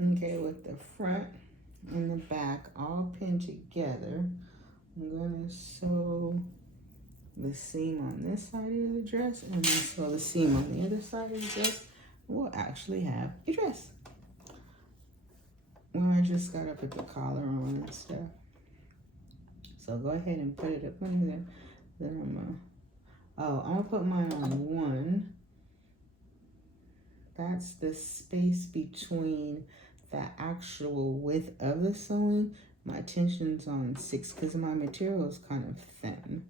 Okay, with the front and the back all pinned together, I'm gonna sew the seam on this side of the dress and then sew the seam on the other side of the dress. We'll actually have a dress. Well, I just gotta put the collar on and stuff. So go ahead and put it up under there. Then I'm gonna put mine on 1. That's the space between the actual width of the sewing. My tension's on 6 because my material is kind of thin.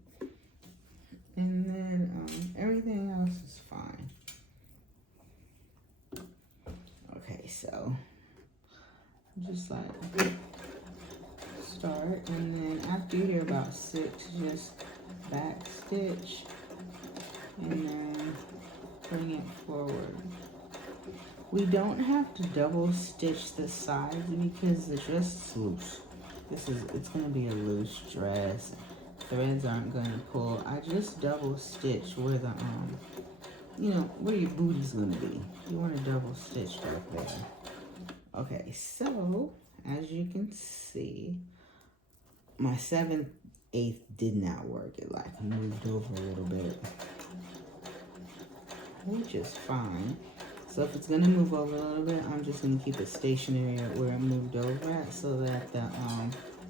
And then everything else is fine. Okay, so just like start, and then after you hear about 6, just back stitch and then bring it forward. We don't have to double stitch the sides because the dress is loose. It's gonna be a loose dress. Threads aren't gonna pull. I just double stitch where the where your booty's gonna be. You want to double stitch right there. Okay, so as you can see, my 7/8 did not work. It like moved over a little bit, which is fine. So if it's gonna move over a little bit, I'm just gonna keep it stationary at where it moved over at so that the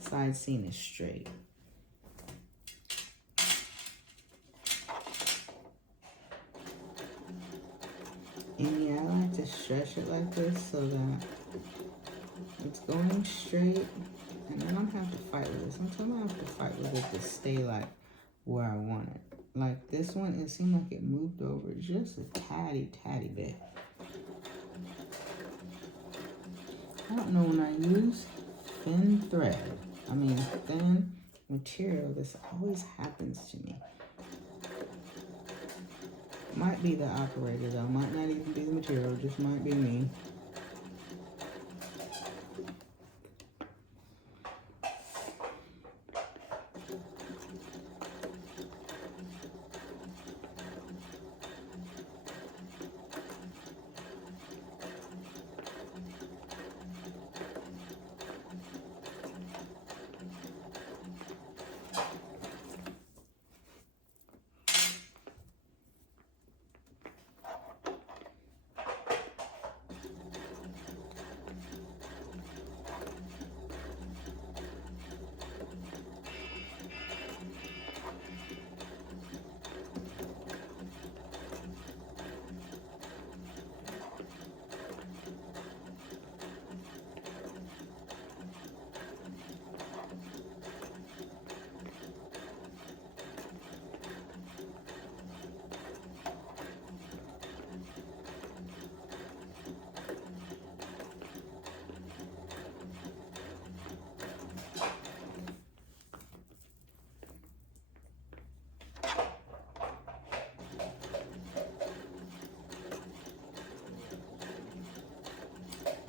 side seam is straight. And yeah, I like to stretch it like this so that it's going straight. And I don't have to fight with it. Sometimes I have to fight with it to stay like where I want it. Like this one, it seemed like it moved over just a tatty bit. I don't know, when I use thin material, this always happens to me. Might be the operator though, might not even be the material, just might be me.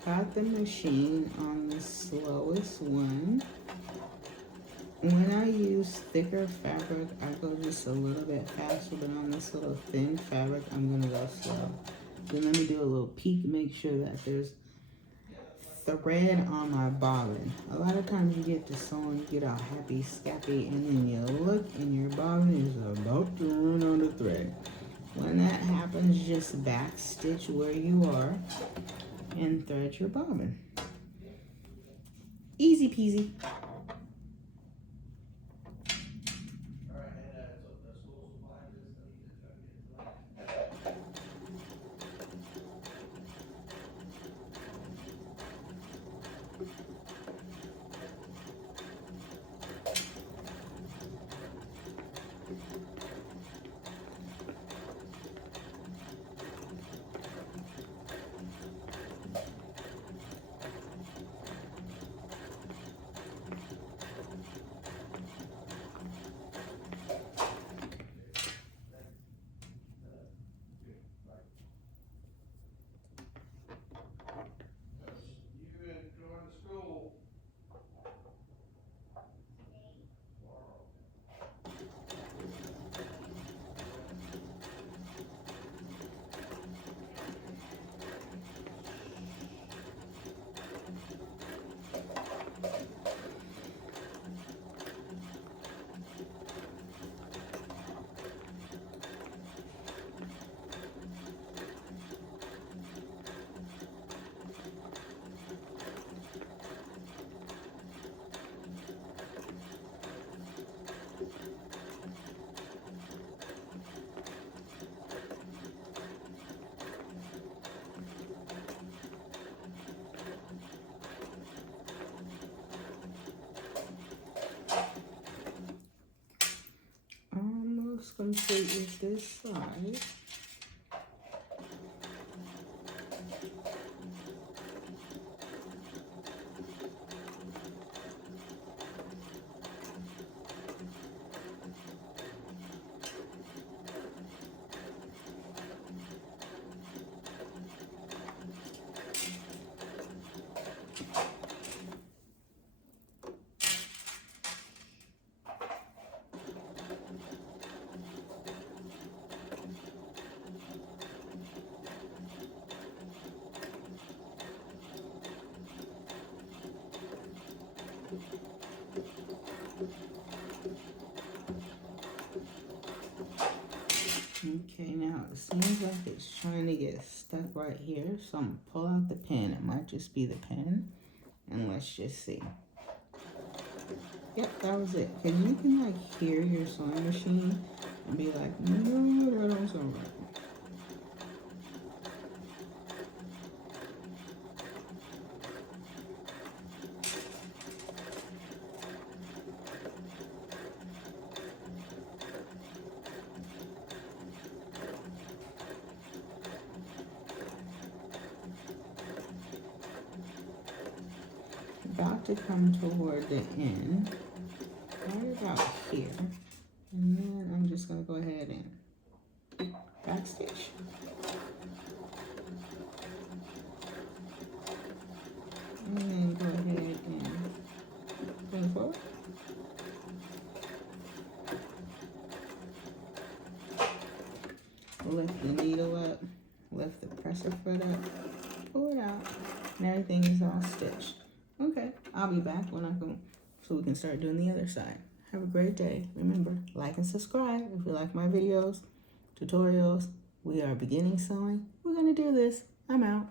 Got the machine on the slowest one. When I use thicker fabric, I go just a little bit faster, but on this little thin fabric, I'm gonna go slow. Then let me do a little peek, make sure that there's thread on my bobbin. A lot of times you get to sew and you get all happy, scappy, and then you look and your bobbin is about to run out of thread. When that happens, just back stitch where you are and thread your bobbin. Easy peasy. complete with this side. Okay, now it seems like it's trying to get stuck right here, so I'm gonna pull out the pen. It might just be the pen, and let's just see. Yep, that was it. Because you can like hear your sewing machine and be like, no, that don't sound right. About to come toward the end, right about here, and then I'm just going to go ahead and backstitch. And then go ahead and bring it forward. Lift the needle up, lift the presser foot up, pull it out, and everything is all stitched. Okay, I'll be back when I go so we can start doing the other side. Have a great day. Remember, like and subscribe if you like my videos, tutorials. We are beginning sewing. We're gonna do this. I'm out.